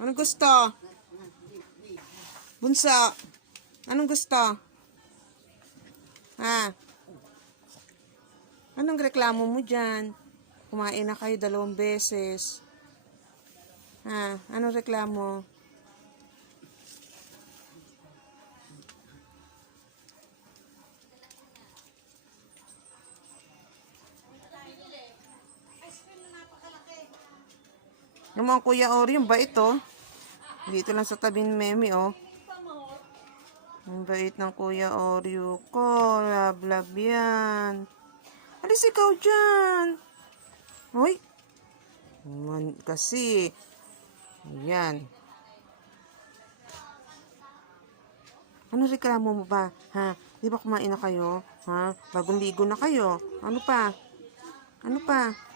Anong gusto? Bunso. Anong gusto? Ha? Anong reklamo mo dyan? Kumain na kayo dalawang beses. Ha? Anong reklamo? Mga Kuya Ori, yung bait oh. Dito lang sa tabi ni Memi oh. Ang bait ng Kuya Oreo ko. Love, love yan. Alis ikaw dyan. Hoy. Man, kasi. Ayan. Ano reklamo mo ba? Ha? Di ba kumain na kayo? Ha? Bagong ligo na kayo? Ano pa? Ano pa?